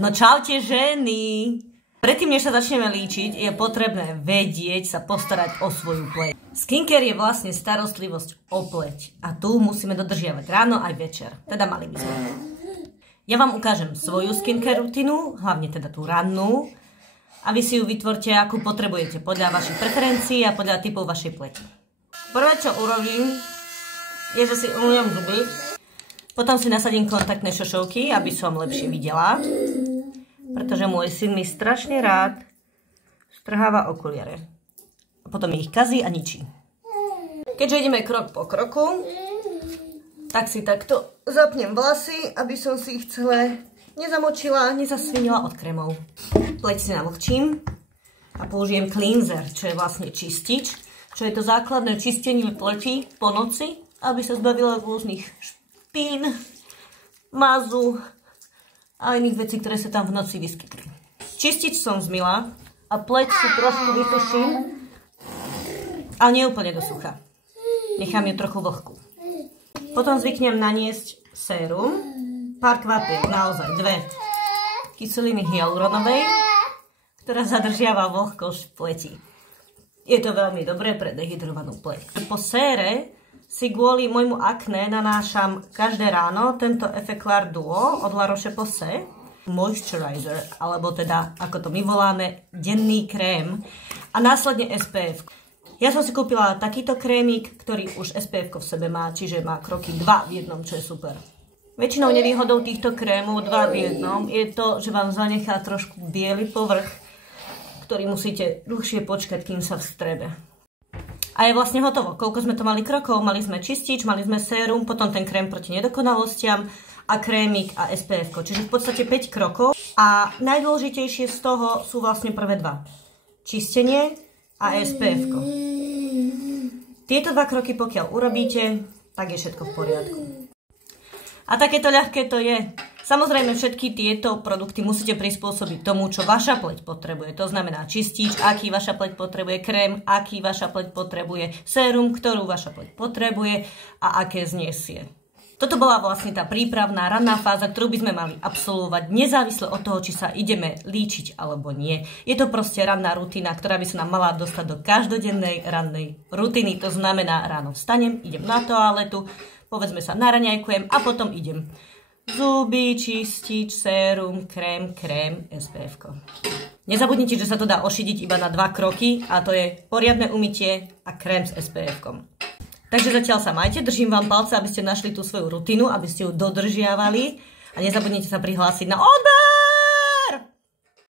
No čaute ženy! Predtým, než sa začneme líčiť, je potrebné vedieť sa postarať o svoju pleť. Skincare je vlastne starostlivosť o pleť. A tu musíme dodržiavať ráno aj večer. Teda mali by sme. Ja vám ukážem svoju skincare rutinu, hlavne teda tú rannú. A vy si ju vytvorte, akú potrebujete, podľa vašich preferencií a podľa typov vašej pleti. Prvé, čo urobím, je, že si umyjem zuby. Potom si nasadím kontaktné šošovky, aby som lepšie videla. Pretože môj syn mi strašne rád strháva okuliare. A potom ich kazí a ničí. Keďže ideme krok po kroku, tak si takto zapnem vlasy, aby som si ich celé nezamočila, nezasvinila od krémov. Pleť si navlhčím a použijem cleanser, čo je vlastne čistič, čo je to základné čistenie pleti po noci, aby sa zbavila rôznych špín, mazu a iných vecí, ktoré sa tam v noci vyskytli. Čistič som zmyla a pleť si trošku vysuším, ale nie úplne do sucha. Nechám ju trochu vlhku. Potom zvyknem naniesť sérum, pár kvapiek, naozaj 2 kyseliny hyaluronovej, ktorá zadržiava vlhkosť v pleti. Je to veľmi dobré pre dehydrovanú pleť. Po sére si kvôli môjmu akné nanášam každé ráno tento Effaclar Duo od La Roche-Posay Moisturizer, alebo teda, ako to my voláme, denný krém a následne SPF. Ja som si kúpila takýto krémik, ktorý už SPF v sebe má, čiže má kroky 2 v jednom, čo je super. Väčšinou nevýhodou týchto krémov 2 v jednom je to, že vám zanechá trošku biely povrch, ktorý musíte dlhšie počkať, kým sa vstrebe. A je vlastne hotovo. Koľko sme to mali krokov? Mali sme čistič, mali sme sérum, potom ten krém proti nedokonalostiam a krémik a SPF. Čiže v podstate 5 krokov. A najdôležitejšie z toho sú vlastne prvé 2. Čistenie a SPF. Tieto 2 kroky, pokiaľ urobíte, tak je všetko v poriadku. A takéto ľahké to je. Samozrejme, všetky tieto produkty musíte prispôsobiť tomu, čo vaša pleť potrebuje. To znamená čistič, aký vaša pleť potrebuje, krém, aký vaša pleť potrebuje, sérum, ktorú vaša pleť potrebuje a aké znesie. Toto bola vlastne tá prípravná ranná fáza, ktorú by sme mali absolvovať nezávisle od toho, či sa ideme líčiť alebo nie. Je to proste ranná rutina, ktorá by sa nám mala dostať do každodennej rannej rutiny. To znamená, ráno vstanem, idem na toaletu, povedzme sa naraňajkujem a potom idem zuby, čistič, sérum, krém, SPF. Nezabudnite, že sa to dá ošidiť iba na 2 kroky a to je poriadne umytie a krém s SPF. Takže zatiaľ sa majte, držím vám palce, aby ste našli tú svoju rutinu, aby ste ju dodržiavali a nezabudnite sa prihlásiť na odber!